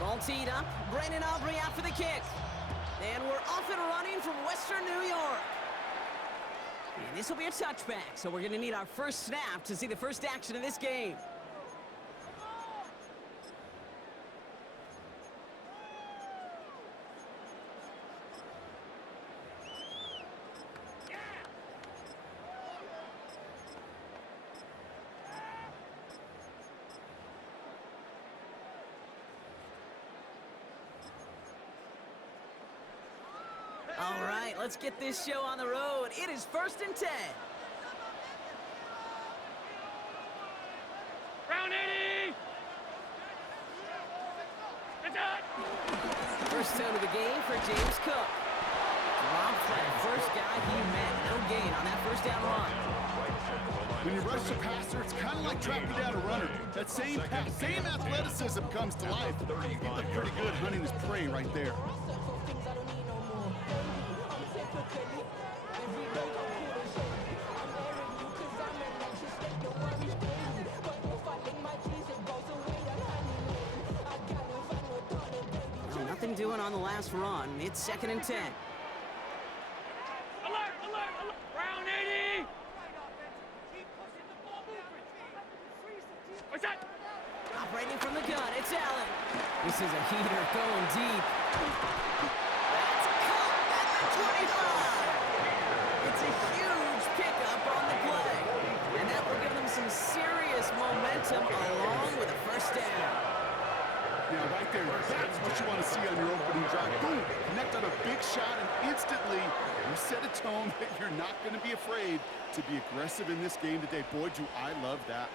Ball teed up. Brandon Aubrey out for the kick. And we're off and running from Western New York. And this will be a touchback, so we're going to need our first snap to see the first action of this game. All right, let's get this show on the road. It is 1st and 10. Round 80! It's out! First down of the game for James Cook. Rob Flat, first guy he met. No gain on that first down run. When you rush a passer, it's kind of like tracking down a runner. That same athleticism comes to life. He looked pretty good hunting his prey right there. Nothing doing on the last run. It's 2nd and 10. Alert, alert, alert! Round 80! What's that? Operating from the gun, it's Allen. This is a heater going deep. That's caught at the 25. It's a huge pickup on the play. And that will give them some serious momentum along with a first down. Now, right there, that's what you want to see on your opening drive. Boom! Connect on a big shot, and instantly you set a tone that you're not going to be afraid to be aggressive in this game today. Boy, do I love that.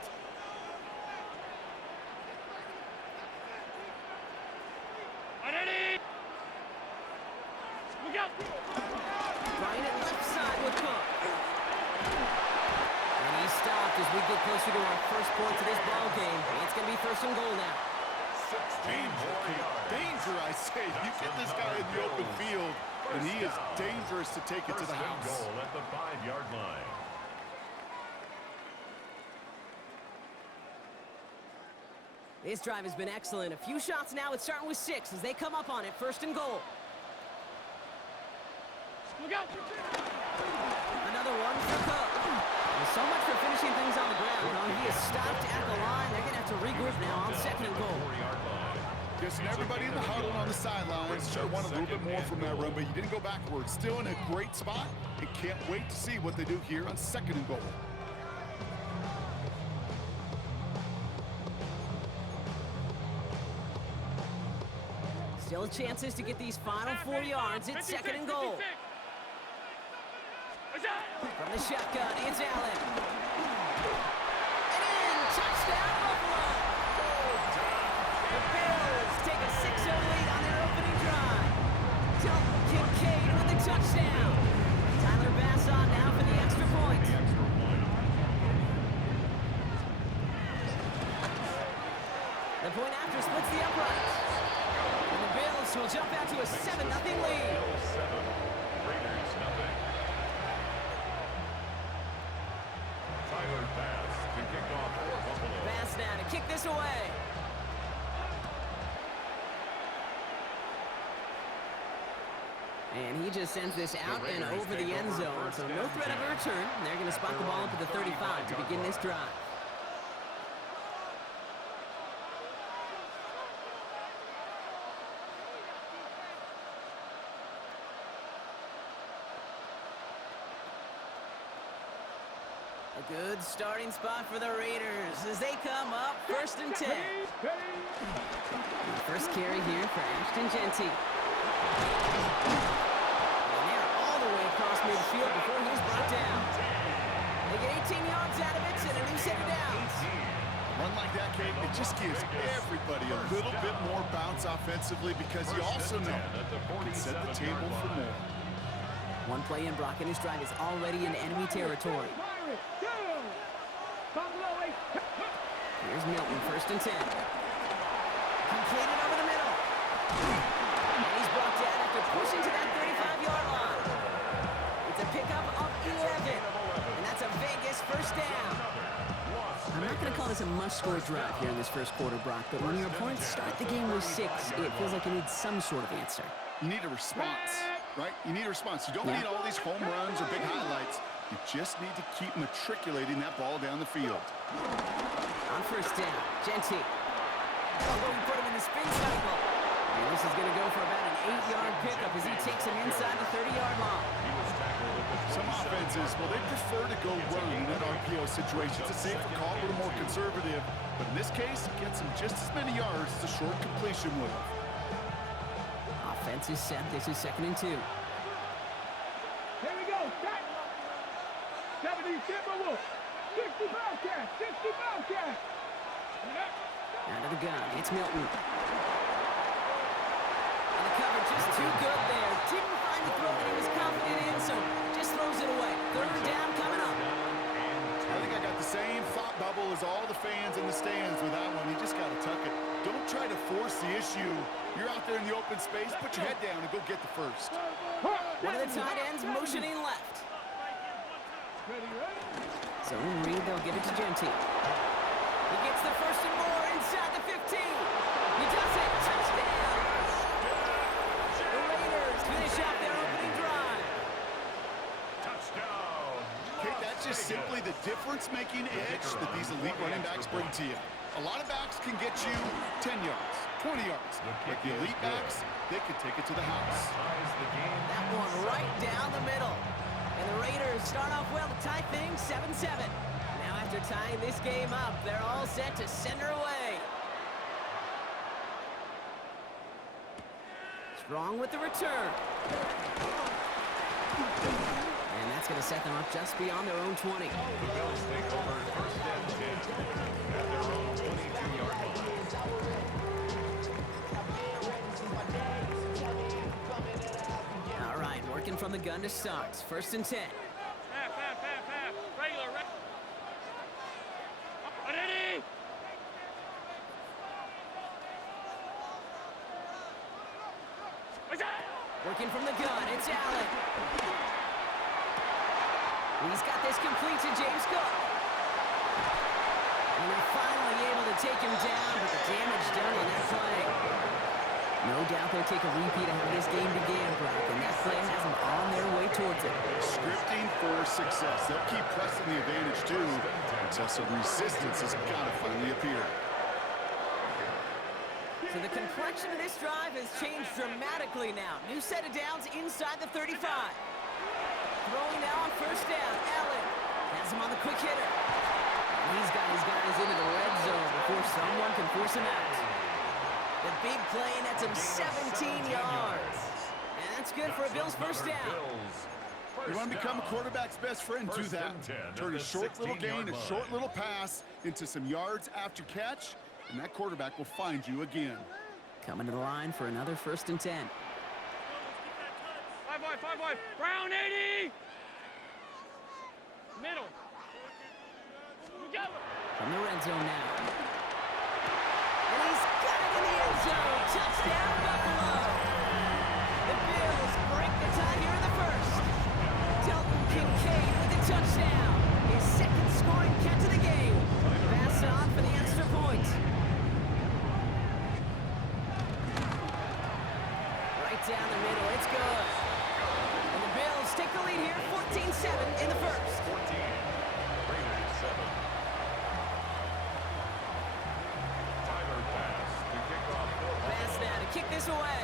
Look out! Trying it left side with Cook. And he's stopped as we get closer to our first point to this ball game. It's going to be 1st and goal now. Danger, I say. You get this guy in the open field, and he is dangerous to take it to the house. Goal at the 5-yard line. This drive has been excellent. A few shots now. It's starting with 6 as they come up on it. 1st and goal. Look out! Another one for Cook. And so much for finishing things on the ground. He is stopped at the line. They're going to have to regroup now on 2nd and goal. Guessing everybody in the huddle on the sidelines sure wanted a little bit more from that run, but you didn't go backwards. Still in a great spot, and can't wait to see what they do here on 2nd and goal. Still chances to get these final 4 yards. It's 2nd and goal. From the shotgun, it's Allen. And in, touchdown Buffalo! The Bills take a 6-0 lead on their opening drive. Dalton Kincaid with the touchdown. Tyler Bass on now for the extra point. The point after splits the uprights. And the Bills will jump out to a 7-0 lead. Tyler Bass to kick off for Buffalo. Bass now to kick this away. And he just sends this out and over the end zone. So no threat of a return. They're going to spot the ball up at the 35 to begin this drive. A good starting spot for the Raiders as they come up 1st and 10. First carry here for Ashton Jeanty. And they're all the way across midfield before he's brought down. They get 18 yards out of it and a new set of downs. Run like that, Kate, it just gives everybody a little bit more bounce offensively because you also know you can set the table for more. One play in, Brock, and his drive is already in enemy territory. Here's Milton, 1st and 10. Completed over the middle. And he's brought down after pushing to that 35-yard line. It's a pickup of 11. And that's a Vegas first down. I'm not going to call this a must-score drive here in this first quarter, Brock, but when your opponents start the game with 6, it feels like you need some sort of answer. You need a response, right? You need a response. You don't need all these home runs or big highlights. You just need to keep matriculating that ball down the field. On first down, Genty. Oh, we put him in the spin cycle. And this is going to go for about an 8-yard pickup as he takes him inside the 30-yard line. Some offenses, well, they prefer to go run in RPO situations. It's a safer call, a little more conservative. But in this case, it gets him just as many yards as a short completion would have. Offense is set. This is 2nd and 2. Here we go. 70 Timberwolves. 60 Bobcats. 60 Bobcats. Out of the gun, it's Milton. And the cover just too good there. Didn't find the throw that he was confident in, so just throws it away. 3rd down coming up. I think I got the same thought bubble as all the fans in the stands with that one. You just got to tuck it. Don't try to force the issue. You're out there in the open space. Put your head down and go get the first. One of the tight ends motioning left. So Reed, they'll give it to Genty. He gets the 1st and more inside the 15. He does it. Touchdown. The Raiders finish off their opening drive. Touchdown. Okay, that's just simply the difference-making edge that these elite running backs bring to you. A lot of backs can get you 10 yards, 20 yards. But the elite backs, they can take it to the house. Ties the game. That one right down the middle. And the Raiders start off well to tie things 7-7. Now after tying this game up, they're all set to send her away. Strong with the return. And that's going to set them up just beyond their own 20. The Bills take over 1st and 10 at their own 22-yard line. All right, working from the gun to start. 1st and 10. Half. Regular. Ready? Working from the gun, it's Allen. He's got this complete to James Cook. And they're finally able to take him down, but the damage done on that play. No doubt they'll take a repeat of how this game began, Brock, and that play has them on their way towards it. Scripting for success. They'll keep pressing the advantage, too, until some resistance has got to finally appear. So the complexion of this drive has changed dramatically now. New set of downs inside the 35. Throwing now on 1st down. Allen has him on the quick hitter. And he's got his guys into the red zone before someone can force him out. The big play nets him 17 yards. And that's good for a Bills 1st down. You want to become a quarterback's best friend? Do that. Turn a short little gain, a short little pass into some yards after catch, and that quarterback will find you again. Coming to the line for another 1st and 10. 5 wide. Brown 80. Middle. Together. From the red zone now. And he's got it in the end zone. Touchdown, Buffalo. The Bills break the tie here in the 1st. Dalton Kincaid with the touchdown. His 2nd scoring catch of the game. Pass on for the extra point. Right down the middle. It's good. And the Bills take the lead here, 14-7 in the 1st. 14. Raiders 7. Tyler Bass to kick off for Bass now to kick this away.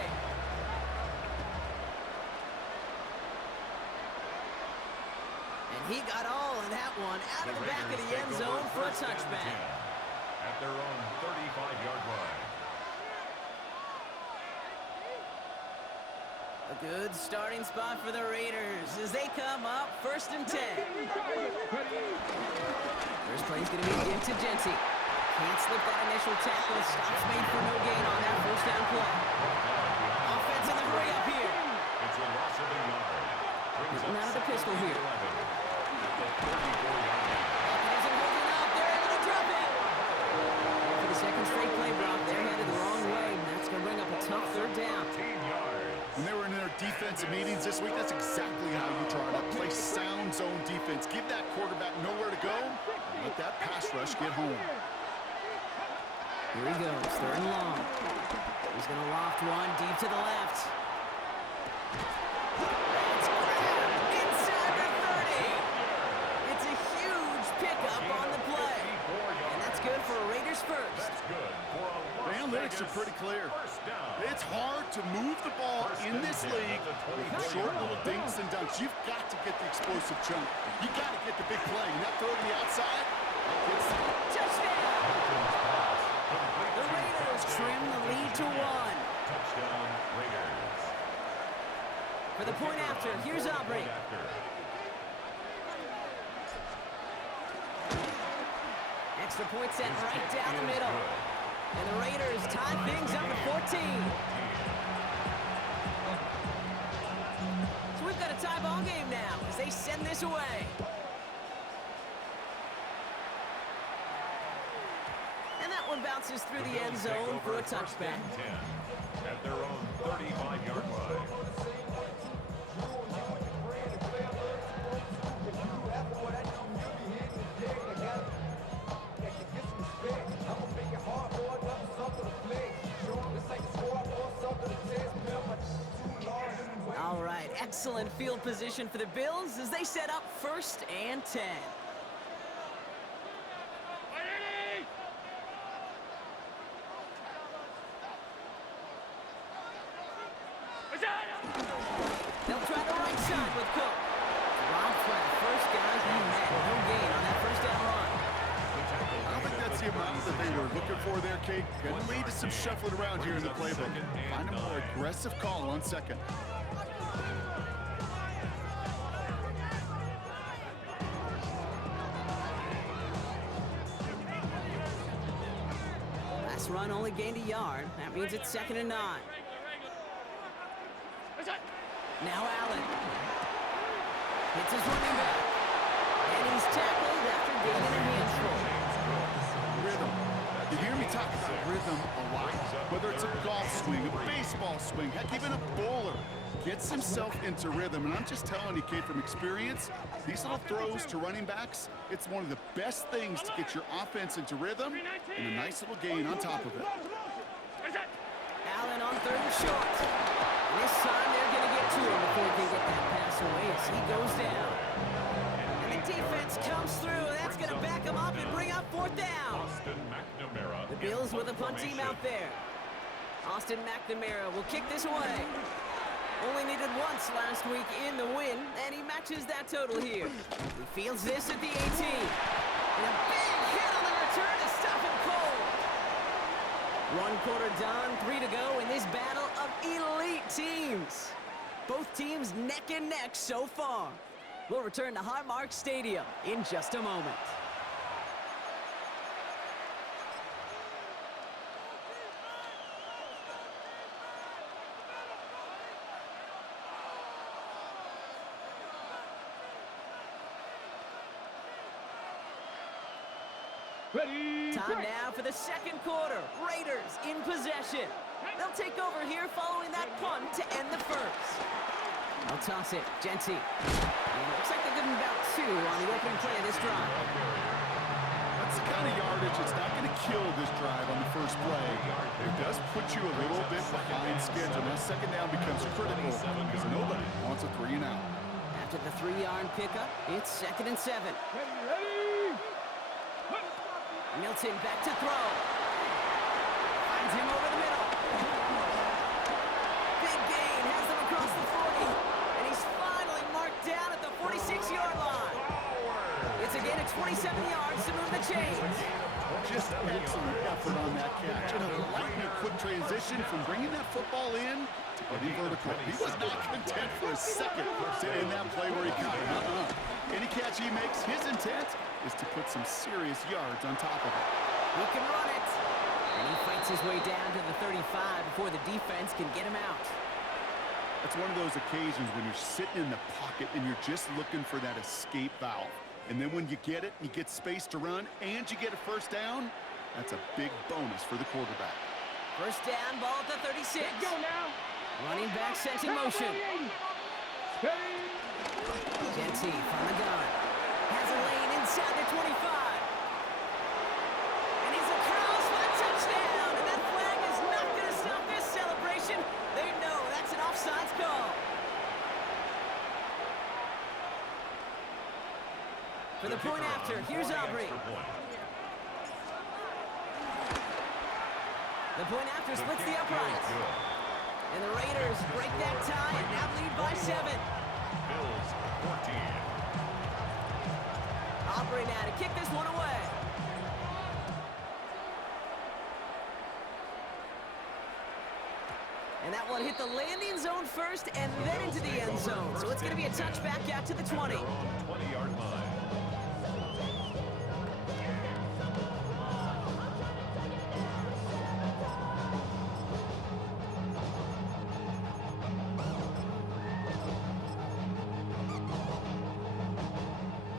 And he got all of that one out of the back of the end zone for a touchback. At their own 35-yard line. A good starting spot for the Raiders as they come up 1st and 10. First play's going to be given to Genty. Can't slip that initial tackle. Stops made for no gain on that 1st down play. Offense in the hurry up here. It's a loss of a yard. Getting out of the pistol here. 11 at the 34-yard line. He isn't holding up. They're able to drop it. For the 2nd straight play, Brock, they're headed the wrong way. That's going to bring up a tough 3rd down. 15 yards. When they were in their defensive meetings this week, that's exactly how you try to play sound zone defense. Give that quarterback nowhere to go and let that pass rush get home. Here he goes, third and long. He's going to loft one deep to the left. That's grabbed inside the 30. It's a huge pickup on the play. And that's good for Raiders first. That's good for a The analytics are pretty clear. first down. It's hard to move the ball in this league with short little dinks and dunks. You've got to get the explosive chunk. You got to get the big play. And that throw to the outside, Touchdown! The Raiders trim the lead to 1. Touchdown Raiders. For the point after, here's Aubrey. Extra point set right down the middle. And the Raiders tie things up at 14. So we've got a tie ball game now as they send this away. And that one bounces through the end zone for a touchback. At their own 35-yard line. All right, excellent field position for the Bills as they set up 1st and 10. They'll try the right side with Cook. Dropped by the first guy he met. No gain on that first down run. I don't think that's the amount that they were looking for there, Kate. Could lead to some shuffling around here in the playbook. Find a more aggressive call on second. Last run only gained a yard. That means it's 2nd and 9. Now Allen. Hits his running back. And he's tackled after gaining a handful. Rhythm. You hear me talk about rhythm a lot. Whether it's a golf swing, a baseball swing, heck, even a bowler gets himself into rhythm. And I'm just telling you, Kate, from experience, these little throws to running backs, it's one of the best things to get your offense into rhythm and a nice little gain on top of it. Allen on 3rd and short. And this time they're going to get to him before he can get that pass away as he goes down. And the defense comes through. That's going to back him up and bring up 4th down. Austin McNamara. The Bills with a punt team out there. Austin McNamara will kick this away. Only needed once last week in the win, and he matches that total here. He fields this at the 18. And a big hit on the return to stop him cold. 1 quarter done, 3 to go in this battle of elite teams. Both teams neck and neck so far. We'll return to Highmark Stadium in just a moment. Ready? Time now for the 2nd quarter. Raiders in possession. They'll take over here following that punt to end the first. They'll toss it. Genty. And it looks like they're giving about 2 on the opening play of this drive. That's the kind of yardage that's not going to kill this drive on the first play. It does put you a little bit behind schedule. Now 2nd down becomes critical because nobody wants a 3 and out. After the 3-yard pickup, it's 2nd and 7. Ready? Milton back to throw. Finds him over the middle. Big gain, has them across the 40. And he's finally marked down at the 46-yard line. It's a gain of 27 yards to move the chains. Just excellent effort on that catch. And a lightning quick transition from bringing that football in to getting vertical. He was not content for a second to end that play where he counted. Any catch he makes, his intent is to put some serious yards on top of it. He can run it. And he fights his way down to the 35 before the defense can get him out. It's one of those occasions when you're sitting in the pocket and you're just looking for that escape valve. And then when you get it, you get space to run, and you get a first down, that's a big bonus for the quarterback. First down, ball at the 36. Go now. Running back sent in motion. Genty from the gun. Has a lane inside the 25. And he's across for the touchdown. For the point after, here's Aubrey. The point after splits the uprights. And the Raiders break that tie and now lead by 7. Bills 14. Aubrey now to kick this one away. And that one hit the landing zone first and then into the end zone. So it's going to be a touchback out to the 20. 20-yard line.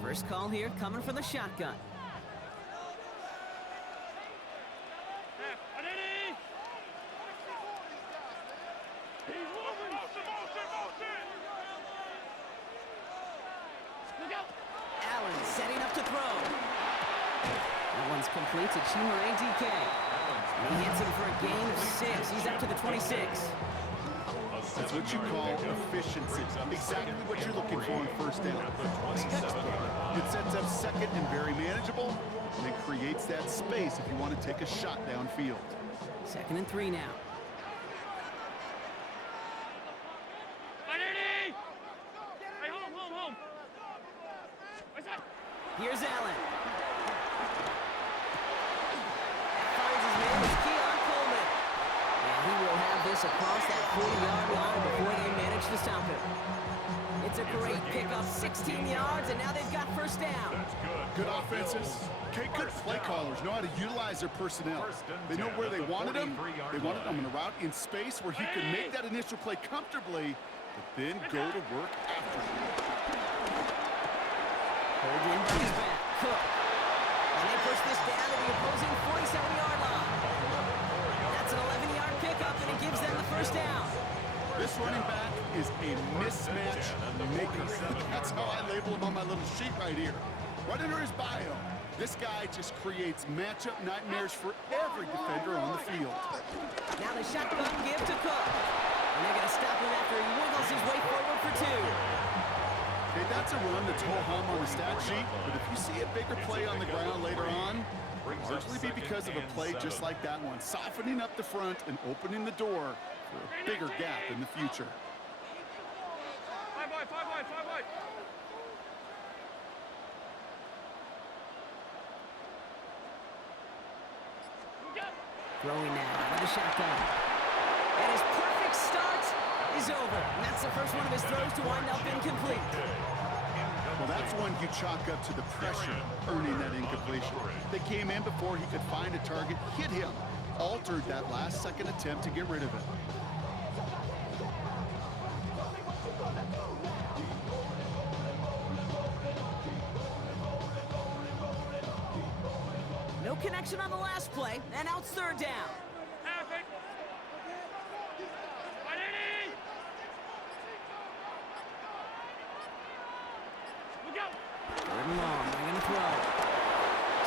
First call here coming from the shotgun. Allen setting up to throw. That one's complete to Chimere DK. He hits him for a gain of 6. He's up to the 26. That's what you call efficiency. Exactly what you're looking for on first down. It sets up second and very manageable, and it creates that space if you want to take a shot downfield. 2nd and 3 now. Here's Allen. Finds his man, it's Keon Coleman. And he will have this across that 40-yard line before they manage to stop him. It's a great pickup, 16 yards, and now they've got first down. Good offenses. Okay, good play callers know how to utilize their personnel. They know where they wanted them. They wanted them in a route in space where he could make that initial play comfortably, but then go to work after. Hold in by his back, Cook. And they push this down to the opposing 47-yard line. That's an 11-yard pickup, and it gives them the first down. This running back is a mismatch maker. That's how I label him on my little sheet right here. Right under his bio, this guy just creates matchup nightmares for every defender on the field. Now the shotgun give to Cook. And they're going to stop him after he wiggles his way forward for 2. Okay, that's a run that's ho-hum on the stat sheet, but if you see a bigger play on the ground later on, it'll largely be because of a play just like that one, softening up the front and opening the door for a bigger gap in the future. 5 wide. Throwing now with a shotgun. And his perfect start is over. And that's the first one of his throws to wind up incomplete. Well, that's one you chalk up to the pressure earning that incompletion. They came in before he could find a target, hit him, altered that last-second attempt to get rid of it. No connection on the last play, and now it's 3rd down. Third and long, they're going to throw.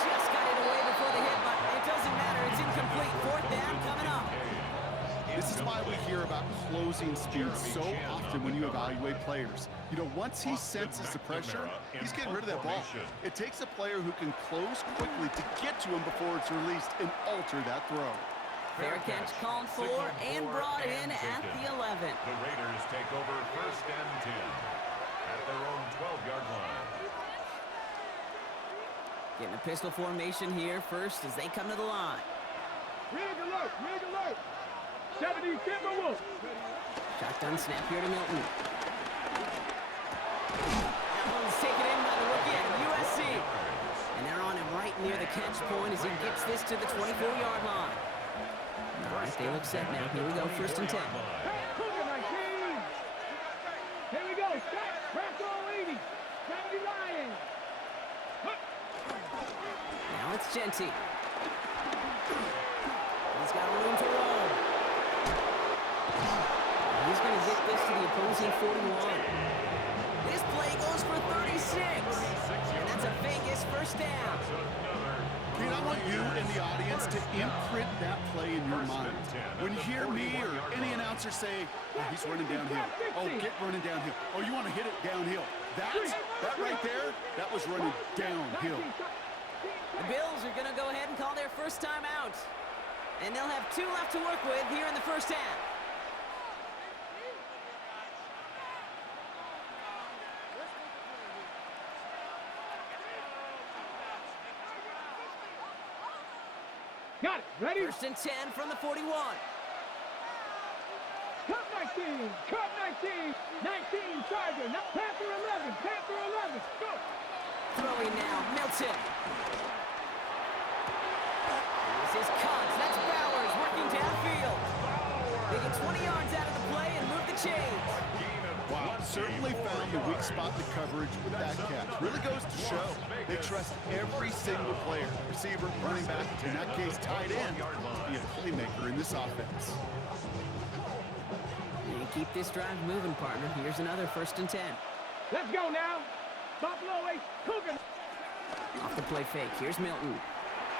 Just got it away before the hit, but it doesn't matter. It's incomplete. 4th down coming up. This is why we hear about closing speed so often when you evaluate players. You know, once he senses the pressure, he's getting rid of that ball. It takes a player who can close quickly to get to him before it's released and alter that throw. Fair catch called for and brought in at the 11. The Raiders take over 1st and 10 at their own 12-yard line. Getting a pistol formation here first as they come to the line. Rig alert. 70 Timberwolves. Shotgun snap here to Milton. That one's taken in by the rookie at USC. And they're on him right near the catch point as he gets this to the 24-yard line. All right, they look set now. Here we go, 1st and 10. Hooker 19. Here we go. Set. Press all 80. 70 Lions. Now it's Genty. He's got room to roll. He's going to get this to the opposing 41. This play goes for 36. And that's a Vegas first down. Pete, I want you and the audience to imprint that play in your mind. When you hear me or any announcer say, oh, he's running downhill. Oh, get running downhill. Oh, you want to hit it downhill. That right there, that was running downhill. The Bills are going to go ahead and call their first time out. And they'll have 2 left to work with here in the first half. Got it. Ready? First and 10 from the 41. Cut 19. Cut 19. 19. Charger. Now Panther 11. Panther 11. Go. Throwing now, Milton. This is Cox. That's Bowers working downfield. They get 20 yards out of the play and move the chains. Wow, certainly found the weak spot in the coverage with that catch. Really goes to show they trust every single player, receiver, running back, in that case tight end, to be a playmaker in this offense. And keep this drive moving, partner. Here's another first and 10. Let's go now. Buffalo Ace cooking. Off the play fake. Here's Milton.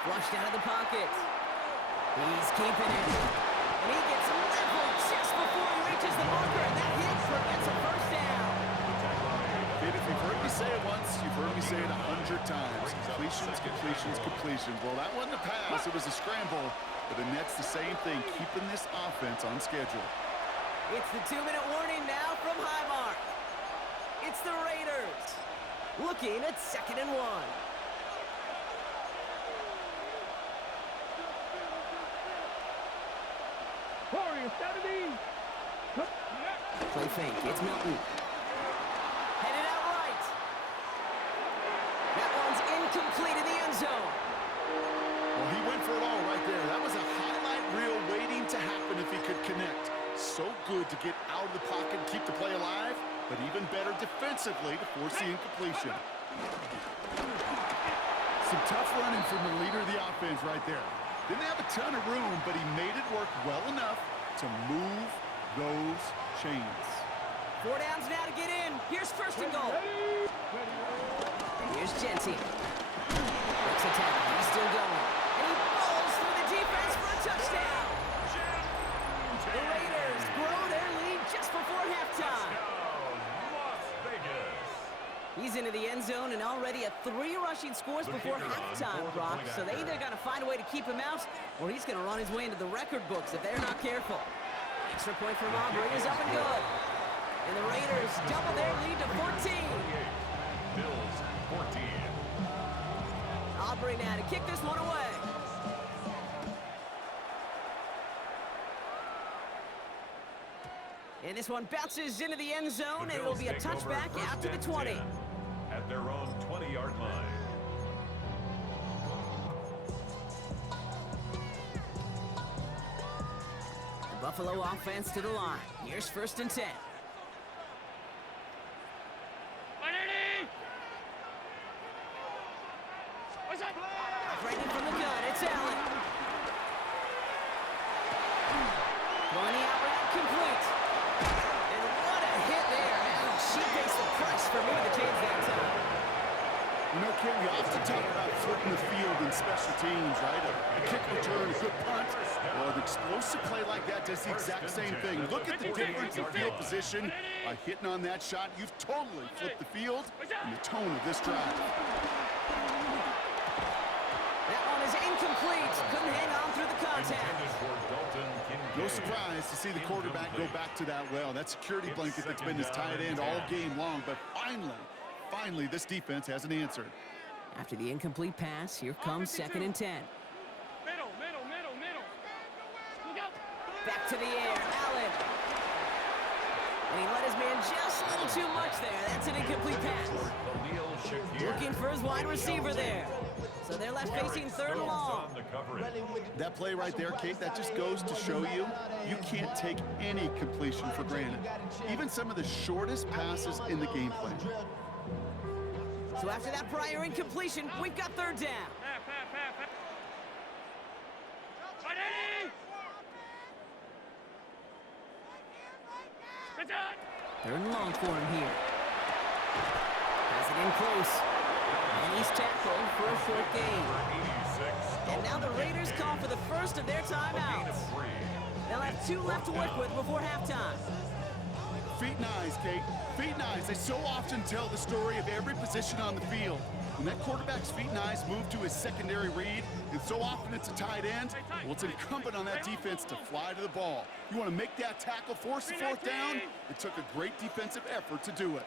Flushed out of the pocket. He's keeping it. And he gets leveled just before he reaches the marker. And that hit prevents a first down. Kid, if you've heard me say it once, you've heard me say it 100 times. Completions, completions, completions. Well, that wasn't a pass. It was a scramble. But the Nets the same thing, keeping this offense on schedule. It's the 2-minute warning now from Highmark. It's the Raiders. Looking at 2nd and 1. Warrior 70. Play fake. It's Milton. Headed out right. That one's incomplete in the end zone. Well, he went for it all right there. That was a highlight reel waiting to happen if he could connect. So good to get out of the pocket and keep the play alive, but even better defensively to force the incompletion. Some tough running from the leader of the offense right there. Didn't have a ton of room, but he made it work well enough to move those chains. 4 downs now to get in. Here's first and goal. Here's Gentile. Breaks a tackle. He's still going. And he falls through the defense for a touchdown. The Raiders grow their lead just before halftime. He's into the end zone and already at 3 rushing scores before halftime, Brock. So they either got to find a way to keep him out, or he's going to run his way into the record books if they're not careful. Extra point from Aubrey is up and good. And the Raiders double their lead to 14. Bills 14. Aubrey now to kick this one away. And this one bounces into the end zone, and it'll be a touchback out to the 20. At their own 20-yard line. The Buffalo offense to the line. Here's first and 10. Operating from the gun, it's Allen. Throwing the outright complete. And what a hit there. She pays the price for moving the chains that time. You know, Ken, we often talk about flipping the field in special teams, right? A kick return, a good punt. Well, an explosive play like that does the exact same thing. Look at the difference in field position. By hitting on that shot, you've totally flipped the field and the tone of this drive. That one is incomplete. Couldn't hang on through the contact. No surprise to see the quarterback go back to that well. That security blanket that's been his tight end all game long, but finally, this defense has an answer. After the incomplete pass, here comes 2nd and 10. Middle. Look out. Back to the air, Allen. And he let his man just a little too much there. That's an incomplete pass. Looking for his wide receiver there. So they're left facing 3rd and long. That play right there, Kate, that just goes to show you can't take any completion for granted. Even some of the shortest passes in the game plan. So after that prior incompletion, we've got 3rd down. Third and long for him here. Has it in close. And he's tackled for a short gain. And now the Raiders call for the first of their timeouts. They'll have 2 left to work with before halftime. Feet and eyes, Kate. Feet and eyes. They so often tell the story of every position on the field. When that quarterback's feet and eyes move to his secondary read, and so often it's a tight end, well, it's incumbent on that defense to fly to the ball. You want to make that tackle, force the fourth down? It took a great defensive effort to do it.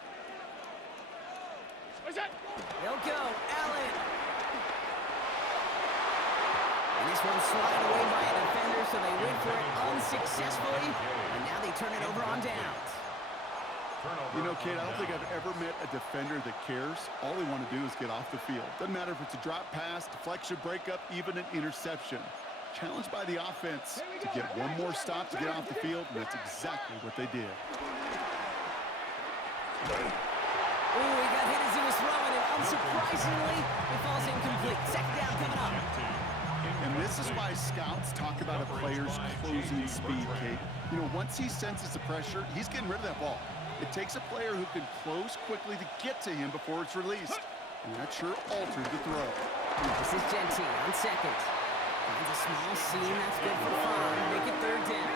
They'll go. Allen. And this one's swatted away by a defender, so they went for it unsuccessfully, and now they turn it over on downs. You know, Kate, I don't think I've ever met a defender that cares. All they want to do is get off the field. Doesn't matter if it's a drop pass, deflection, breakup, even an interception. Challenged by the offense to get one more stop to get off the field, and that's exactly what they did. Ooh, he got hit as he was throwing, and unsurprisingly, it falls incomplete. Second down coming up. And this is why scouts talk about a player's closing speed, Kate. You know, once he senses the pressure, he's getting rid of that ball. It takes a player who can close quickly to get to him before it's released. And that sure altered the throw. This is Genty on second. Finds a small seam, that's good for 5. Make it third down.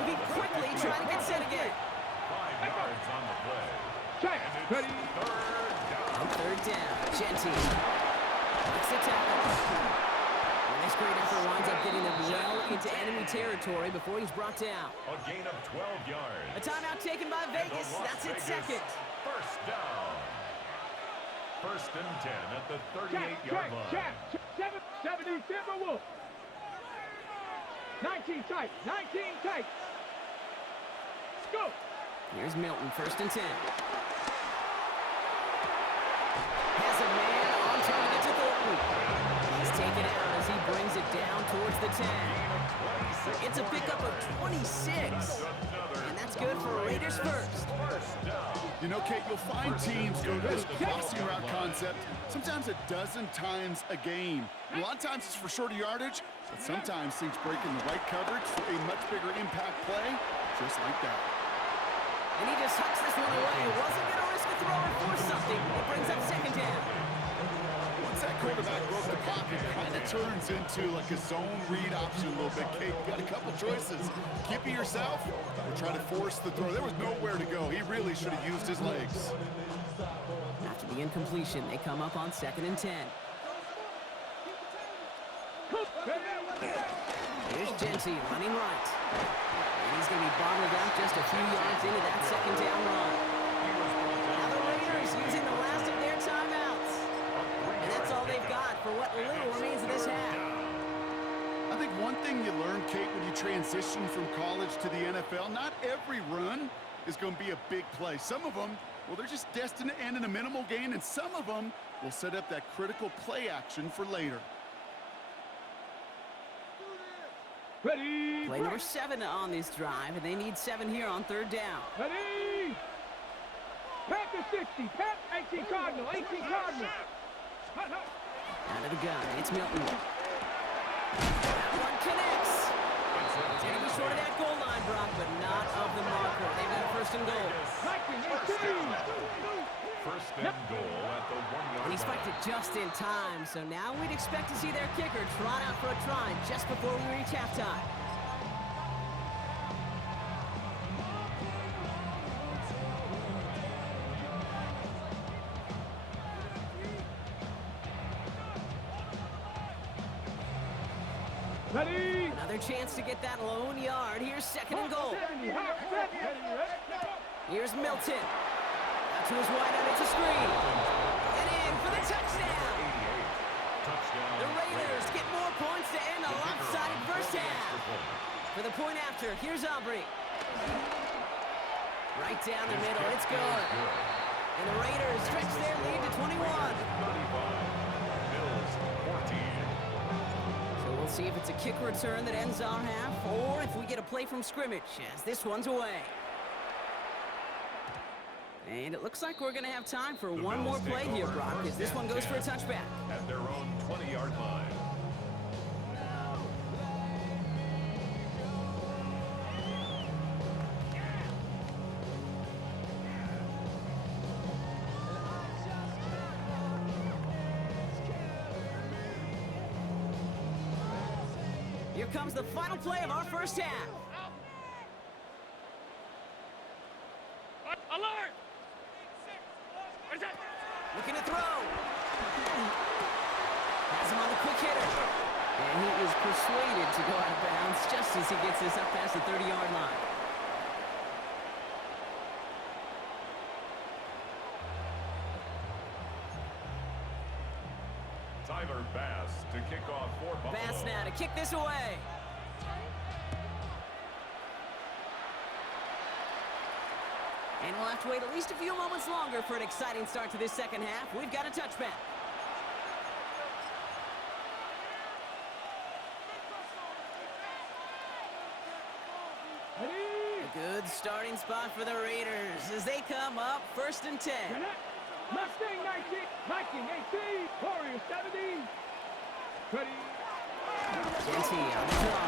Moving quickly, trying to get set again. 5 yards on the play. Check. Ready. On third down, Genty. Makes the tackle. This great effort winds up getting them well into enemy territory before he's brought down. A gain of 12 yards. A timeout taken by Vegas. That's its second. First down. First and 10 at the 38-yard line. Check. 70 Timberwolves. 19 tight. 19 tight. Go. Here's Milton, first and 10. Has a man on target to Thornton. He's taken out as he brings it down towards the 10. It's a pickup of 26. And that's good for Raiders first. You know, Kate, you'll find teams go to this crossing route concept sometimes a dozen times a game. A lot of times it's for shorter yardage, but sometimes teams break in the right coverage for a much bigger impact play, just like that. And he just hucks this one away. Wasn't going to risk a throw or force something. It brings up second down. Once that quarterback broke the pocket, it kind of turns into like a zone read option a little bit. Kate, you got a couple choices. Keep it yourself or try to force the throw. There was nowhere to go. He really should have used his legs. After the incompletion, they come up on second and 10. Here's Genty running right. And he's going to be bottled out just a few yards into that second down run. Now the Raiders using the last of their timeouts. And that's all they've got for what little remains of this half. I think one thing you learn, Kate, when you transition from college to the NFL, not every run is going to be a big play. Some of them, well, they're just destined to end in a minimal gain, and some of them will set up that critical play action for later. Ready. Play number 7 on this drive, and they need 7 here on third down. Ready. Pack to 60. Pack 18 Cardinal. 18 Cardinal. Out of the gun, it's Milton. That one connects. It's going to be short of that goal line, Brock, but not of the marker. They've got a first and goal. 19, 18. First and goal at the 1-yard And he spiked it just in time, so now we'd expect to see their kicker trot out for a try just before we reach halftime. Ready. Another chance to get that lone yard. Here's second and goal. Here's Milton. Out to his wide out, it's a screen. And in for the touchdown. The Raiders get more points to end a lopsided first half. For the point after, here's Aubrey. Right down the middle, it's good. And the Raiders stretch their lead to 21. Bills 14. So we'll see if it's a kick return that ends our half, or if we get a play from scrimmage, as this one's away. And it looks like we're going to have time for one more play here, Brock, as this one goes for a touchback. At their own 20-yard line. Here comes the final play of our first half. Alert! Looking to throw. Has him on the quick hitter. And he is persuaded to go out of bounds just as he gets this up past the 30-yard line. Tyler Bass to kick off for Buffalo. Bass now to kick this away. And we'll have to wait at least a few moments longer for an exciting start to this second half. We've got a touchback. A good starting spot for the Raiders as they come up 1st and 10. Mustang 19, Viking 18, Warriors 17. Ready. Genty on the draw.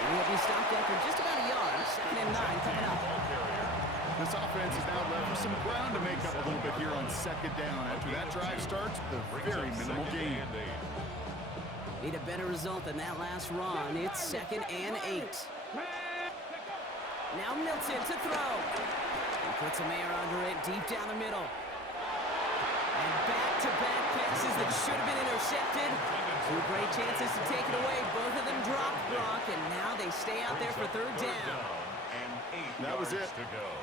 And he'll be stopped after just about a yard. 2nd and 9 coming up. This offense is now left with some ground to make up a little bit here on 2nd down. After that drive starts, a very minimal gain. Need a better result than that last run. It's 2nd and 8. Now Milton to throw. He puts a man under it deep down the middle. And back-to-back passes that should have been intercepted. 2 great chances to take it away. Both of them dropped, Brock, and now they stay out there for 3rd down. That was it.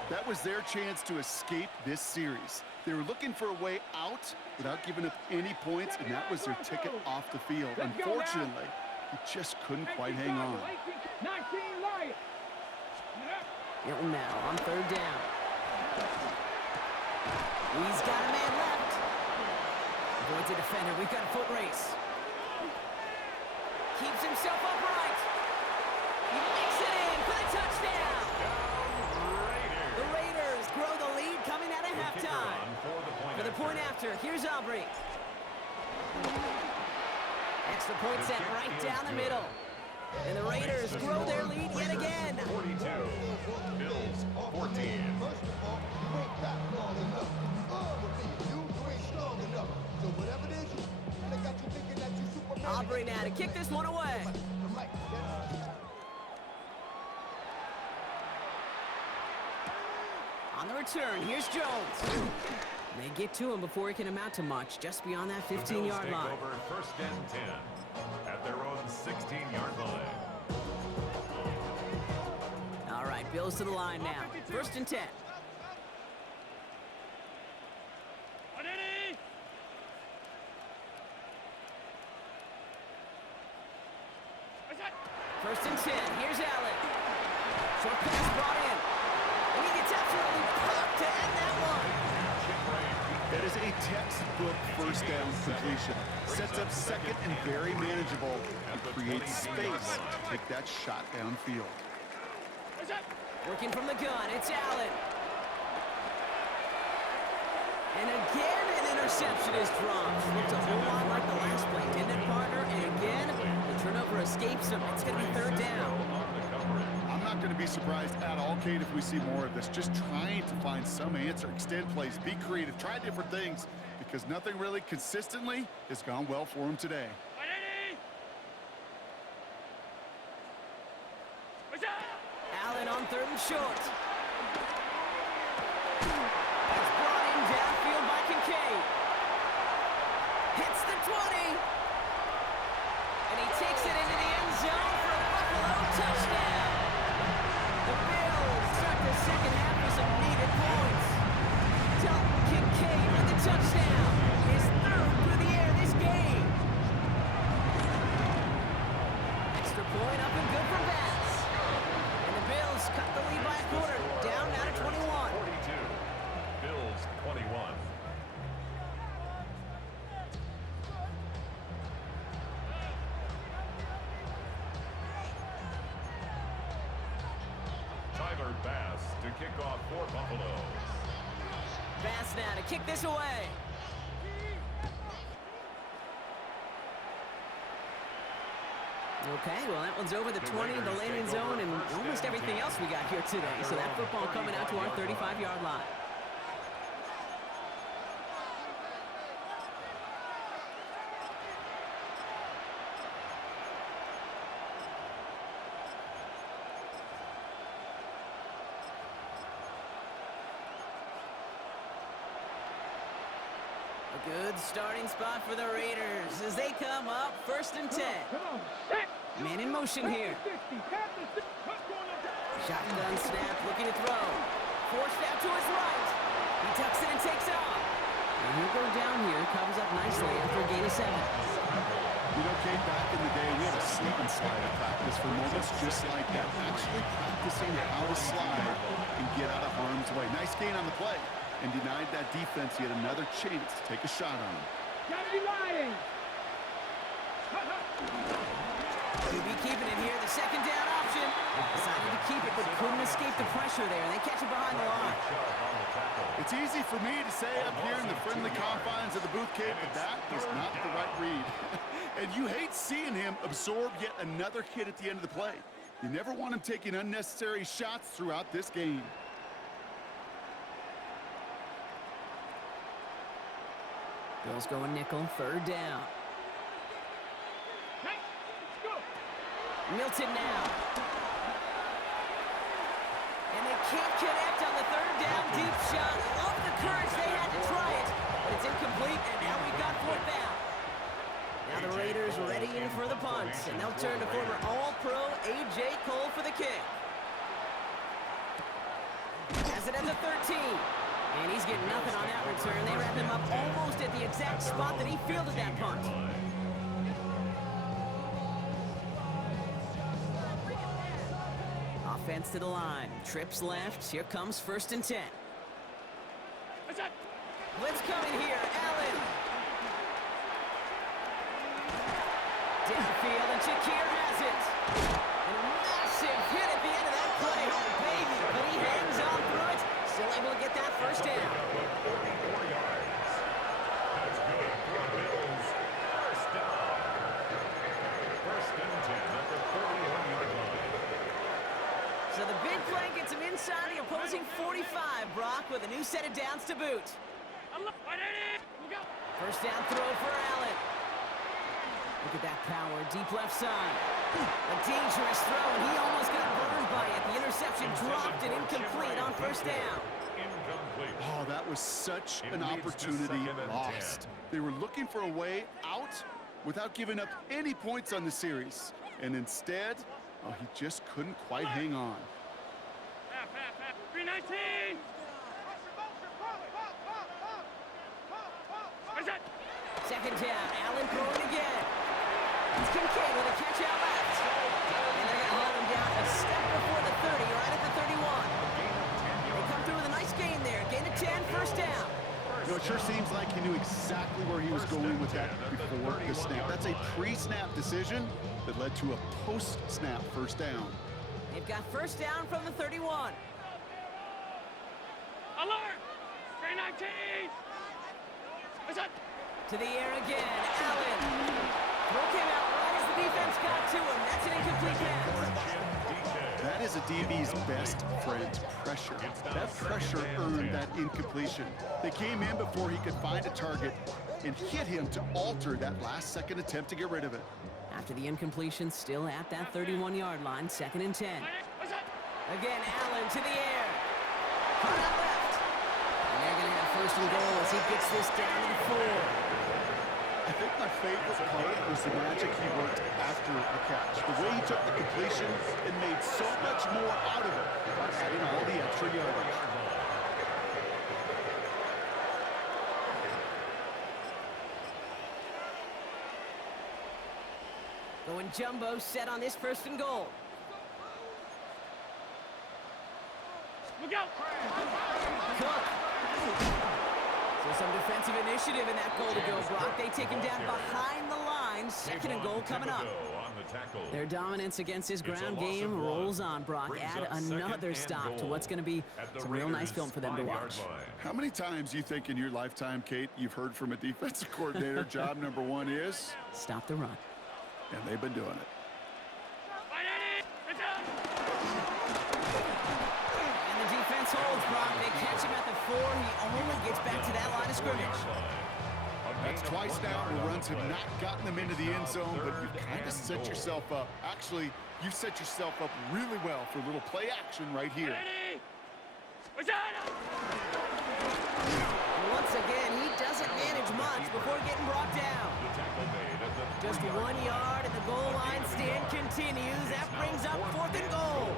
That was their chance to escape this series. They were looking for a way out without giving up any points, and that was their ticket off the field. Unfortunately, he just couldn't quite hang on. 19 Lions. Hilton now on 3rd down. He's got a man left. Avoids a defender. We've got a foot race. Keeps himself upright. He makes it in for the touchdown. The Raiders grow the lead coming out of halftime. For the point after, here's Aubrey. Extra point set right down the middle. And the Raiders grow their lead yet again. 42, Bills 14. Aubrey now to kick this one away. On the return, here's Jones. They get to him before he can amount to much, just beyond that 15-yard line. Over 1st and 10 at their own 16-yard line. All right, Bills to the line now. 1st and 10. First and 10. Here's Allen. Short pass brought in. And he gets absolutely popped to end that one. That is a textbook 1st down completion. Sets up 2nd and very manageable and creates space to take that shot downfield. Working from the gun, it's Allen. And again, an interception is dropped. Looked a whole lot like the last play, didn't it, partner? And again, the turnover escapes him. It's going to be 3rd down. I'm not going to be surprised at all, Kate, if we see more of this. Just trying to find some answer, extend plays, be creative, try different things, because nothing really consistently has gone well for him today. Allen on 3rd and short. It's brought in downfield by Kincaid. Hits the 20. And he takes it into the end zone for a Buffalo touchdown. The Bills start the second half with some needed points. Dalton Kincaid with the touchdown. His 3rd through the air this game. Extra point up and good for Bass. And the Bills cut the lead by a quarter. Down now to 21. 42, Bills 21. Tyler Bass to kick off for Buffalo. Bass now to kick this away. Okay, well, that one's over the 20, the landing zone, and almost everything else we got here today. So that football coming out to our 35-yard line. A good starting spot for the Raiders as they come up 1st and 10. Come on, set. Man in motion here. Shotgun snap, looking to throw. Forced out to his right. He tucks it and takes off. And he'll go down here, covers up nicely after a gain of 7. You know, Kate, back in the day, we had a slip and slide at practice for moments just like that. Actually practicing how to slide and get out of harm's way. Nice gain on the play. And denied that defense yet another chance to take a shot on him. Gotta be lying. QB keeping it here, the 2nd down option. Decided to keep it, but couldn't escape the pressure there. They catch it behind the line. It's easy for me to say up here in the friendly confines of the booth, Kate, but that was not the right read. And you hate seeing him absorb yet another hit at the end of the play. You never want him taking unnecessary shots throughout this game. Bills going nickel, 3rd down. Hey, let's go. Milton now. And they can't connect on the 3rd down deep shot. Love the courage they had to try it, but it's incomplete, and now we've got 4th down. Now the Raiders ready in for the punt, and they'll turn to former All-Pro A.J. Cole for the kick. Has it at the 13. And he's getting nothing on that return. They wrap him up almost at the exact spot that he fielded that punt. Offense to the line. Trips left. Here comes 1st and 10. Blitz coming here. Allen. Downfield, and Shakir has it. And a massive hit at the end of that play. Oh, baby. But he hangs on through it. Still able to get that 1st down. 44 yards. That's good for the Bills. 1st down. 1st and 10 at the 41-yard line. So the big play gets him inside the opposing 45, Brock, with a new set of downs to boot. 1st down throw for Allen. Look at that power, deep left side. A dangerous throw, and he almost got burned by it. The interception dropped and incomplete on 1st down. Incomplete. Oh, that was such It an leads to opportunity 2nd and lost. 10. They were looking for a way out without giving up any points on the series. And instead, oh, he just couldn't quite hang on. 319. 2nd down, Allen throwing again. It's Kincaid with a catch out left. And they're going to hold him down a step before the 30, right at the 31. They come through with a nice gain there. Gain of 10, 1st down. You know, it sure seems like he knew exactly where he was going with that before the snap. That's a pre-snap decision that led to a post-snap 1st down. They've got 1st down from the 31. Alert! 319. To the air again, Allen. Throw came out right as the defense got to him. That's an incomplete pass. That is a DB's best friend, pressure. That pressure earned that incompletion. They came in before he could find a target and hit him to alter that last-second attempt to get rid of it. After the incompletion, still at that 31-yard line, 2nd and 10. Again, Allen to the air. Hard out left. And they're going to have 1st and goal as he gets this down to the 4. I think my favorite part was the magic he worked after the catch. The way he took the completion and made so much more out of it by adding all the extra yardage. Going jumbo set on this 1st and goal. Look out! Cook. So some defensive initiative in that goal to go, Brock. They take him down behind the line. 2nd and goal coming up. Their dominance against his ground game rolls on, Brock. Add another stop to what's going to be some real nice film for them to watch. How many times do you think in your lifetime, Kate, you've heard from a defensive coordinator, job number 1 is? Stop the run. And they've been doing it. And the defense holds, Brock. They catch him at the 4. He only gets back to that line of scrimmage. That's twice now where runs have not gotten them into the end zone, but you've kind of set yourself up. Actually, you've set yourself up really well for a little play action right here. Once once again, he doesn't manage much before getting brought down. The tackle made at the Just 3-yard 1 yard, and the goal line stand continues. That brings up 4th and goal.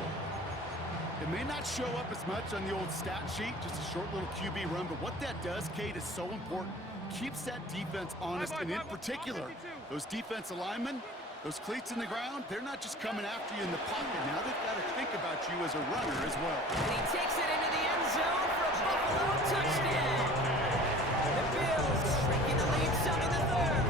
It may not show up as much on the old stat sheet, just a short little QB run, but what that does, Kate, is so important. Keeps that defense honest, and in particular, those defensive linemen, those cleats in the ground, they're not just coming after you in the pocket. Now they've got to think about you as a runner as well. And he takes it into the end zone for a Buffalo touchdown. The Bills shrinking the lead some in the 3rd.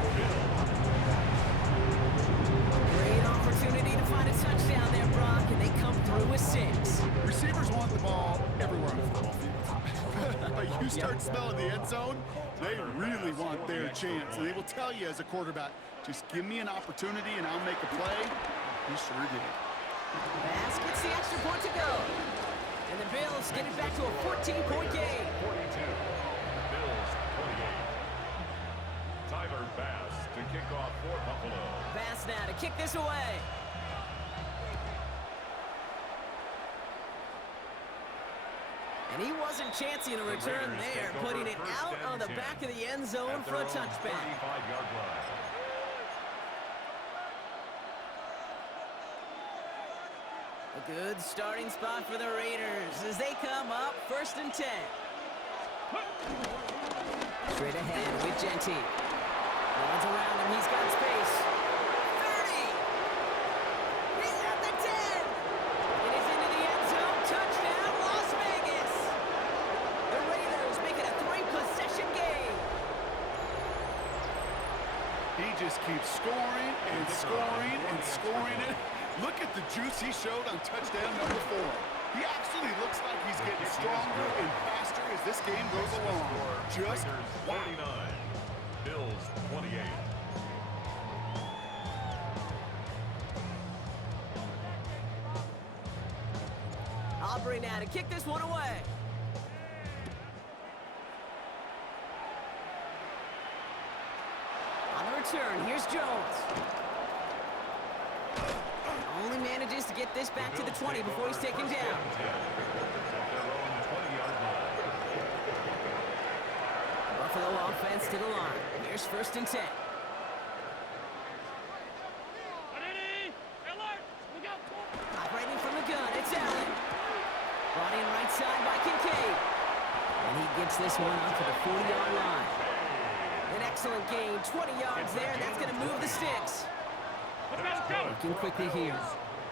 Great opportunity to find a touchdown there, Brock, and they come through with 6. Receivers want the ball everywhere on the football field. But you start smelling the end zone, they really want their chance. And they will tell you as a quarterback, just give me an opportunity and I'll make a play. He sure did. Bass gets the extra point to go. And the Bills get it back to a 14-point game. 42. Bills 28. Tyler Bass to kick off for Buffalo. Bass now to kick this away. And he wasn't chancing a return there, putting it out on the back of the end zone for a touchback. 35-yard line. A good starting spot for the Raiders as they come up 1st and 10. Straight ahead with Genty. Runs around him, he's got space. 30! He's at the 10! It is into the end zone, touchdown Las Vegas! The Raiders make it a 3-possession game. He just keeps scoring and scoring and scoring it. Look at the juice he showed on touchdown number 4. He actually looks like he's getting stronger and faster as this game goes along. Just Raiders 49. Bills 28. Aubrey now to kick this one away. On the return, here's Jones. Only manages to get this back to the 20 before he's taken down. At their own 20-yard line. Buffalo offense to the line. Here's 1st and 10. Operating from the gun, it's Allen. Brought in right side by Kincaid. And he gets this one up to the 40-yard line. An excellent gain, 20 yards there, and that's going to move the sticks. Working quickly here.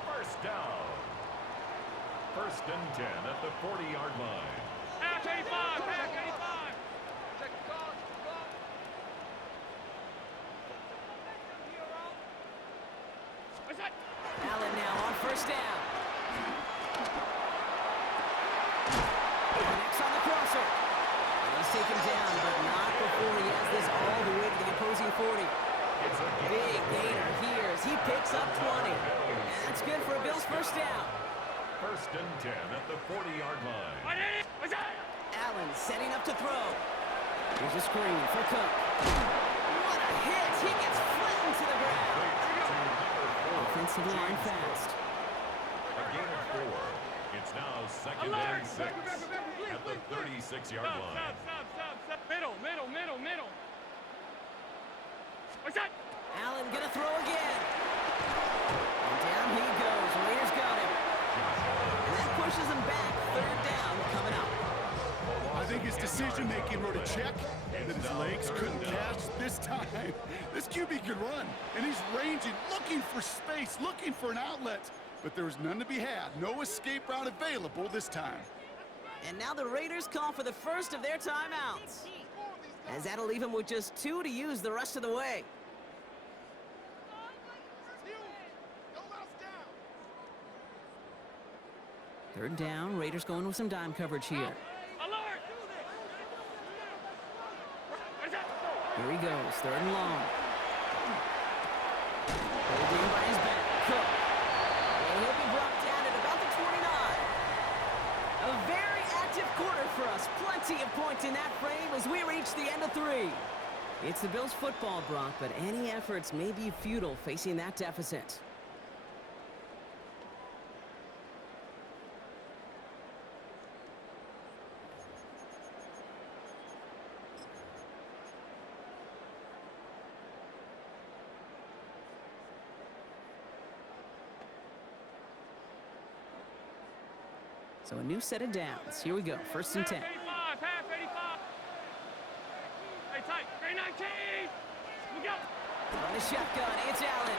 First down. 1st and 10 at the 40-yard line. Half 85, half 85. Allen now on 1st down. Connects on the crosser. And he's taken down, but not before he has this all the way to the opposing 40. Big gainer here as he picks up 20. And that's good for a Bills 1st down. 1st and 10 at the 40-yard line. Allen setting up to throw. Here's a screen for Cook. What a hit! He gets flattened to the ground. Offensive line fast. A gain of 4. It's now 2nd and 6 at the 36-yard line. Stop. Middle. What's that? Allen gonna throw again. And down he goes. Raiders got him. And that pushes him back. 3rd down coming up. I think his decision-making wrote a check that his legs couldn't catch this time. This QB can run, and he's ranging, looking for space, looking for an outlet. But there was none to be had. No escape route available this time. And now the Raiders call for the first of their timeouts, as that'll leave him with just 2 to use the rest of the way. Third down, Raiders going with some dime coverage here. Here he goes, 3rd and long. Holding by his back, Cook. And he'll be brought down at about the 29. A very active quarter for us. Plenty of points in that frame as we reach the end of 3. It's the Bills football, Brock, but any efforts may be futile facing that deficit. So a new set of downs. Here we go, 1st and 10. Half 85. Hey, tight. 319. We go. On the shotgun, it's Allen.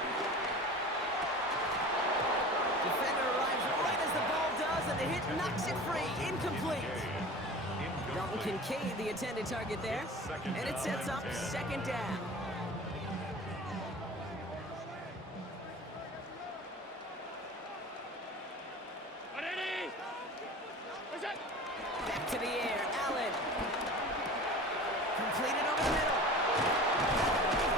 Defender arrives right as the ball does, and the hit knocks it free. Incomplete. Dalton Kincaid, the intended target there. And it sets up 2nd down. Back to the air, Allen. Completed over the middle.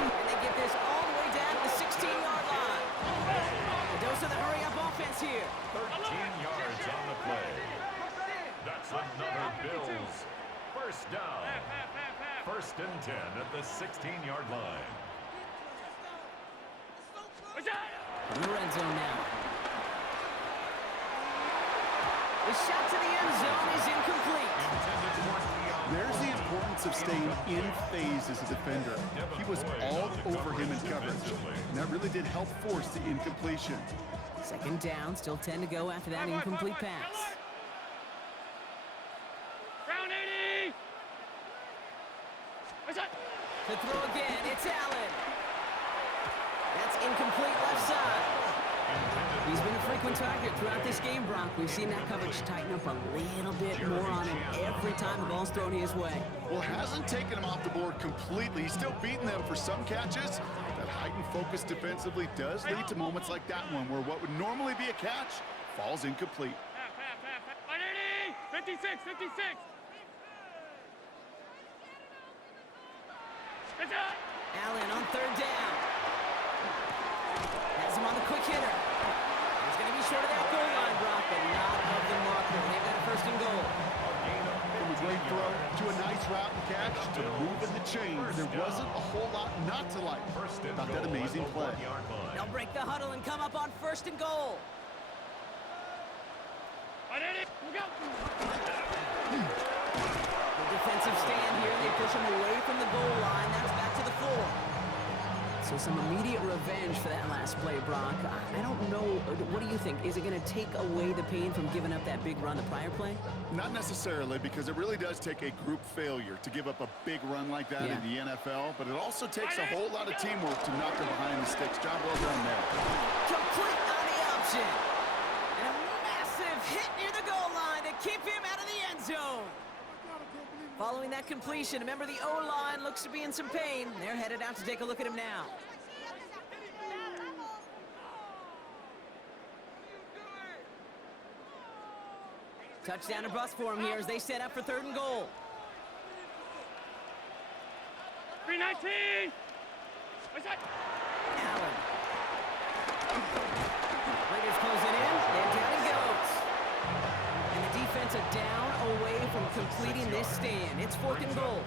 And they get this all the way down to the 16-yard line. A dose of the hurry-up offense here. 13 yards on the play. That's another Bills. 1st down. 1st and 10 at the 16-yard line. In the red zone now. The shot to the end zone is incomplete. There's the importance of staying in phase as a defender. He was all over him in coverage, and that really did help force the incompletion. 2nd down, still 10 to go after that incomplete pass. Round 80. To throw again, it's Allen. That's incomplete left side. He's been a frequent target throughout this game, Brock. We've seen that coverage tighten up a little bit more on him every time the ball's thrown his way. Well, hasn't taken him off the board completely. He's still beating them for some catches. That heightened focus defensively does lead to moments like that one, where what would normally be a catch falls incomplete. 56, 56. Allen on 3rd down. Has him on the quick hitter. He's going to be short of that goal line, Brock, but not of the marker. They've got a 1st and goal. From a great throw to a nice route and catch to moving the chains, there wasn't a whole lot not to like about that amazing play. They'll break the huddle and come up on 1st and goal. The defensive stand here. They push him away from the goal line. That's back to the 4. So some immediate revenge for that last play, Brock. I don't know. What do you think? Is it going to take away the pain from giving up that big run the prior play? Not necessarily, because it really does take a group failure to give up a big run like that in the NFL, but it also takes a whole lot of teamwork to knock him behind the sticks. Job well done there. Complete on the option. And a massive hit near the goal line to keep him out of the end zone. Following that completion, remember the O-line looks to be in some pain. They're headed out to take a look at him now. Touchdown or bust for him here as they set up for 3rd and goal. 319. Allen. Raiders closing in, and down he goes. And the defense a down away from completing this stand. It's 4th and goal.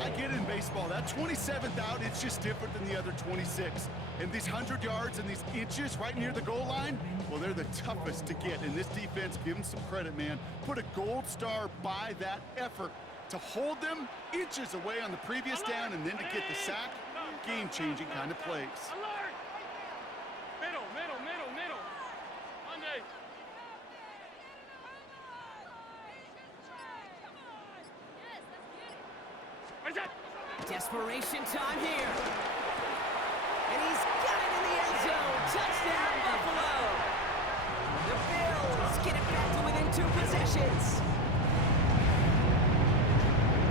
I get it in baseball. That 27th out, it's just different than the other 26. And these 100 yards and these inches right near the goal line, well, they're the toughest to get. And this defense, give them some credit, man. Put a gold star by that effort to hold them inches away on the previous down and then to get the sack. Game-changing kind of plays. Alert. Middle. Monday. Desperation time here. And he's got it in the end zone. Touchdown, Buffalo. The Bills get it back to within 2 possessions.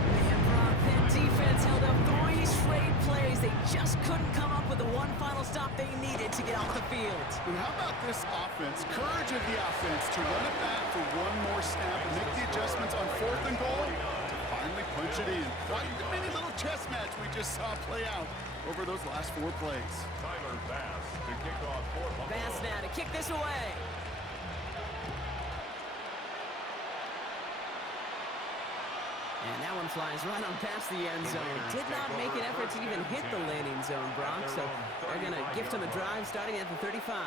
Man, Brock, that defense held up 3 straight plays. They just couldn't come up with the one final stop they needed to get off the field. And how about this offense? Courage of the offense to run it back for one more snap and make the adjustments on 4th and goal to finally punch it in. Quite the mini little chess match we just saw play out over those last 4 plays. Tyler Bass to kick off for Buffalo. Bass now to kick this away. And that one flies right on past the end zone. Did not make an effort to even hit the landing zone, Brock, so they're going to gift him a drive starting at the 35.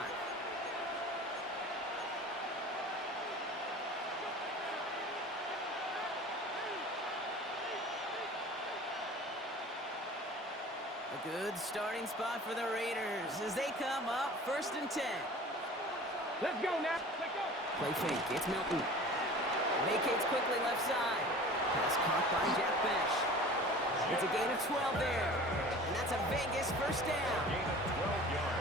A good starting spot for the Raiders as they come up 1st and 10. Let's go now. Let's go. Play fake. It's Milton. Vacates quickly left side. Pass caught by Jack Besh. It's a gain of 12 there. And that's a Vegas first down.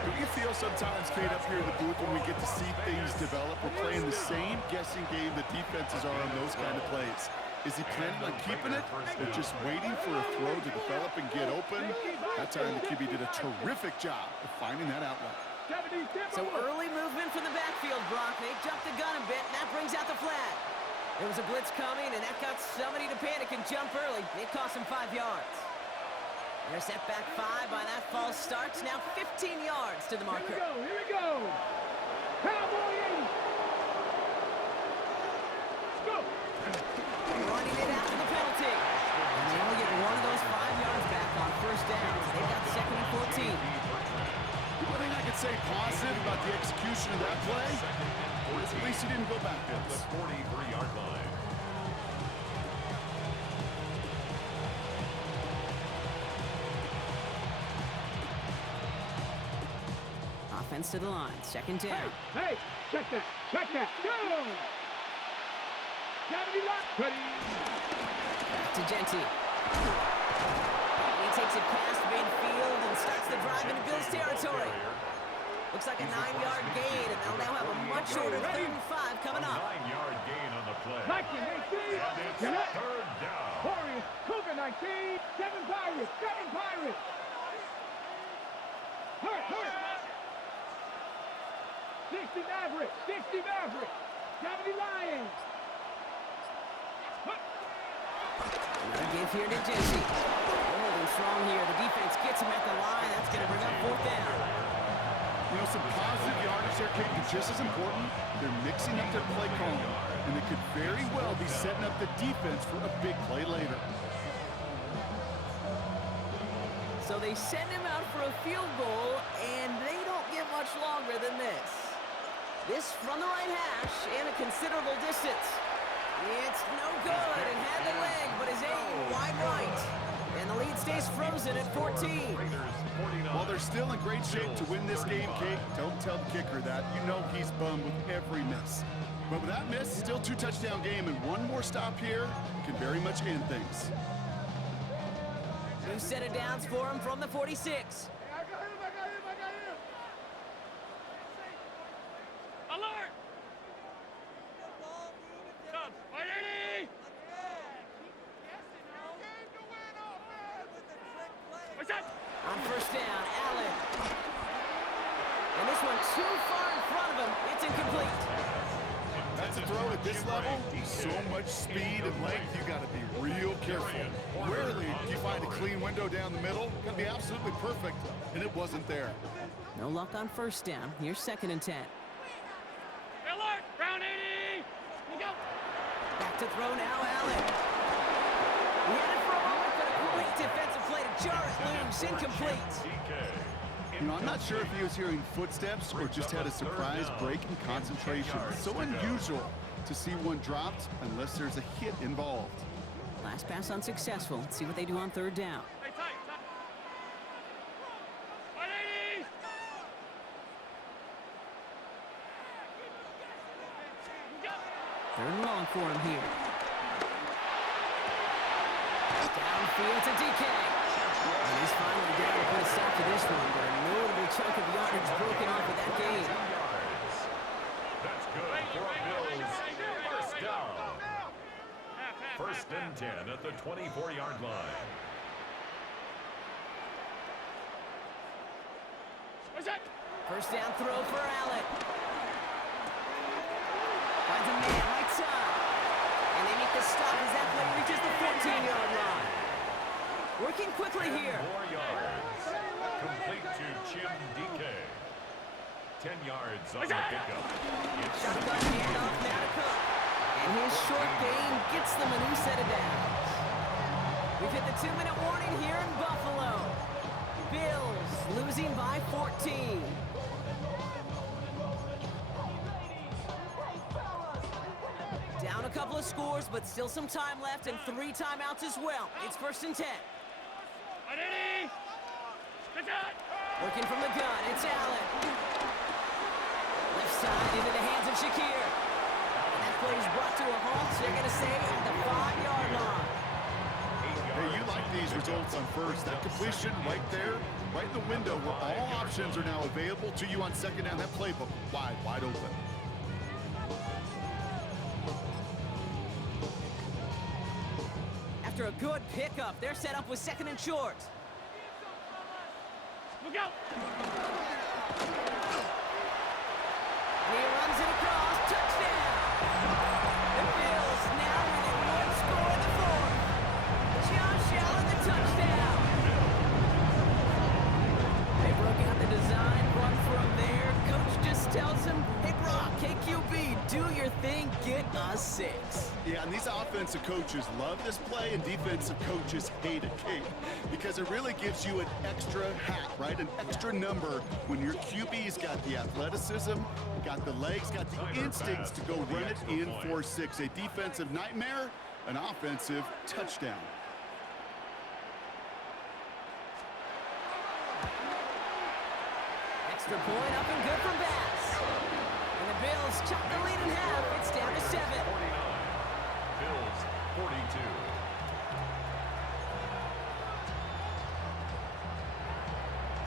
Do you feel sometimes, Kate, up here in the booth when we get to see things develop? We're playing the same guessing game the defenses are on those kind of plays. Is he planning on keeping it? Or just waiting for a throw to develop and get open? That time the QB did a terrific job of finding that outlet. So early movement from the backfield, Brock. They jumped the gun a bit, and that brings out the flag. There was a blitz coming, and that got somebody to panic and jump early. It cost him 5 yards. They're set back 5 by that false start. Now 15 yards to the marker. Here we go. Cowboy 80. Let's go. Running it after the penalty. And they only get one of those 5 yards back on first down. They've got second and 14. One thing I could say positive about the execution of that play is at least he didn't go backwards. The 43-yard line. Offense to the line. Second down. Hey, check that. Check that. Go. Cavity lock. Ready. Back to Genty. He takes it past midfield and starts the drive into Bills territory. Looks like a 9-yard gain, and they'll now have a much shorter 3rd and 5 coming up. 9-yard gain on the play. Like it, 18. And it's third down. Warriors, Cougar 19. 7 Pirates. 7 Pirates. Hurt. 60 Mavericks. 60 Mavericks. Cavity Lions. Another give here to Genty. Holding strong here. The defense gets him at the line. That's going to bring up 4th down. You know, some positive yardage there, Kate, but just as important, they're mixing up their play calling, and they could very well be setting up the defense for a big play later. So they send him out for a field goal, and they don't get much longer than this. This from the right hash and a considerable distance. It's no good and had the leg, but is aimed wide right. And the lead stays frozen at 14. Well, they're still in great shape to win this game, Kate. Don't tell the kicker that. You know he's bummed with every miss. But with that miss, still 2-touchdown game, and one more stop here can very much end things. 2 set of downs for him from the 46. I got him. Alert! Stop. 180! What's that? On first down, Allen. And this one too far in front of him. It's incomplete. That's a throw at this level. So much speed and length, you got to be real careful. Rarely do you find a clean window down the middle. Got to be absolutely perfect, and it wasn't there. No luck on first down. Here's 2nd and 10. Alert! Round 80! You go! Back to throw now, Allen. He had it for a moment, but a great defensive play to jar it loose. Incomplete. You know, I'm not sure if he was hearing footsteps or just had a surprise break in concentration. It's so unusual to see one dropped unless there's a hit involved. Last pass unsuccessful. Let's see what they do on 3rd down. Hey, tight. 180! Third and long for him here. Downfield to DK. And he's finally down to put a stop to this one, but a notable chunk of yardage broken off of that game. That's good for Bills. First down. 1st and 10 at the 24-yard line. What's that? First down throw for Allen. Finds a man right side. And they make the stop as that play reaches the 14-yard line. Working quickly here. 4 yards. Complete to Chim DK. 10 yards on the pickup. It's Shotgun handoff now to Cook. And his short gain gets them a new set of downs. We've hit the 2-minute warning here in Buffalo. Bills losing by 14. Down a couple of scores, but still some time left and 3 timeouts as well. It's 1st and 10. 180! Get that! Working from the gun, it's Allen. Left side into the hands of Shakir. say at the 5-yard line. Hey, you like these results on first. That completion right there, right in the window where all options are now available to you on second down. That playbook wide open. After a good pickup, they're set up with second and short. Look out! And he runs it across. Touchdown! The Bills now within one score in the fourth. Josh Allen, the touchdown. They broke out the design, run from there. Coach just tells him, hey, Brock, KQB, do your thing, get us 6. Yeah, and these offensive coaches love this play, and defensive coaches hate it, Kate, because it really gives you an extra hat, right? An extra number when your QB's got the athleticism, got the legs, got the instincts to go run it in for 6. A defensive nightmare, an offensive touchdown. Extra point up and good from Bass. And the Bills chop the lead in half. It's down to 7. 49. Bills 42.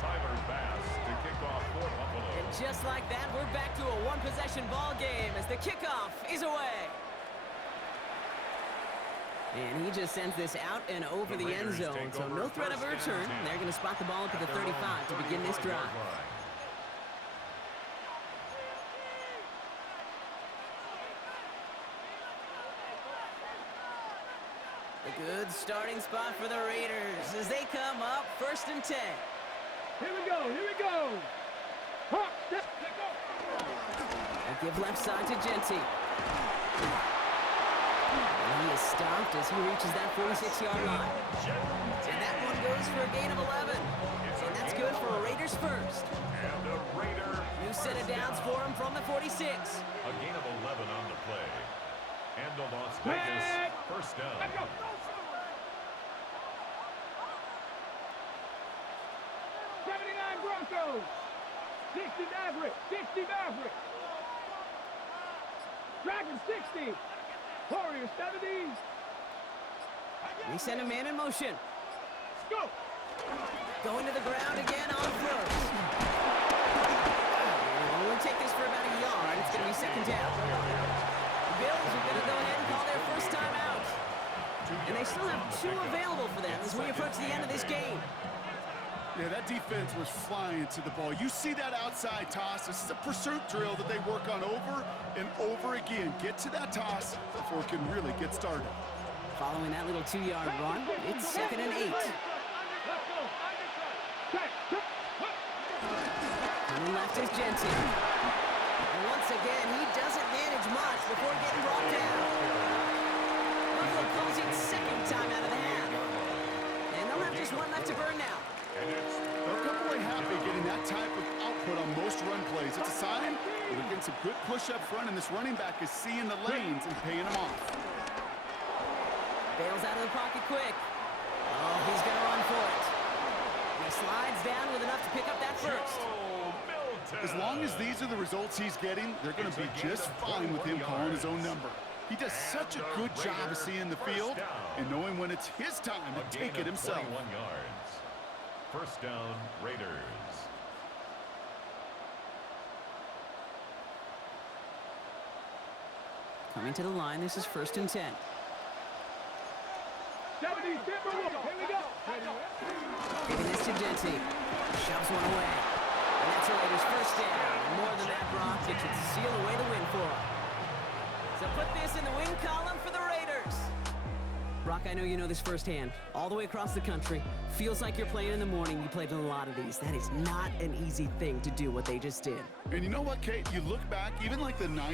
Tyler Bass to kick off for Buffalo. And just like that, we're back to a one-possession ball game as the kickoff is away. And he just sends this out and over the end zone, so no threat of a return. They're going to spot the ball up at the 35 to begin this drive. A good starting spot for the Raiders as they come up 1st and 10. Here we go, here we go! Hop, step, let go! A give left side to Genty. And he is stopped as he reaches that 46-yard line. And that one goes for a gain of 11. And that's good for a Raiders first. And a Raider. New set of downs for him from the 46. A gain of 11 on the play. And the Las Vegas first down. Let go! 79 Broncos! 60 Maverick! 60 Maverick! Dragon 60! Warriors 70! We send a man in motion. Go! Going to the ground again on first. And we'll take this for about a yard. It's going to be second down. The Bills are going to go ahead and call their first time out. And they still have 2 available for them as we approach the end of this game. Yeah, that defense was flying to the ball. You see that outside toss. This is a pursuit drill that they work on over and over again. Get to that toss before it can really get started. Following that little 2-yard run, it's second and 8. Coming left is Genty. And once again, he doesn't manage much before getting brought down. Buffalo calls it second time out of the half. And they'll have just one left to burn now. They'll come away happy getting that type of output on most run plays. It's a sign that they're getting some good push up front, and this running back is seeing the lanes and paying them off. Bails out of the pocket quick. Oh, he's going to run for it. And he slides down with enough to pick up that first. As long as these are the results he's getting, they're going to be just fine with him calling his own number. He does such a good job of seeing the field and knowing when it's his time to take it himself. 21 yards. First down, Raiders. Coming to the line, this is 1st and 10. 70 Timberwolves! Here we go! Giving this to Genty. Shoves one away. And that's a Raiders first down. More than that, Brock. It should seal away the win for him. So put this in the win column for the Raiders. Brock, I know you know this firsthand. All the way across the country. Feels like you're playing in the morning. You played in a lot of these. That is not an easy thing to do what they just did. And you know what, Kate? You look back, even like the 90s.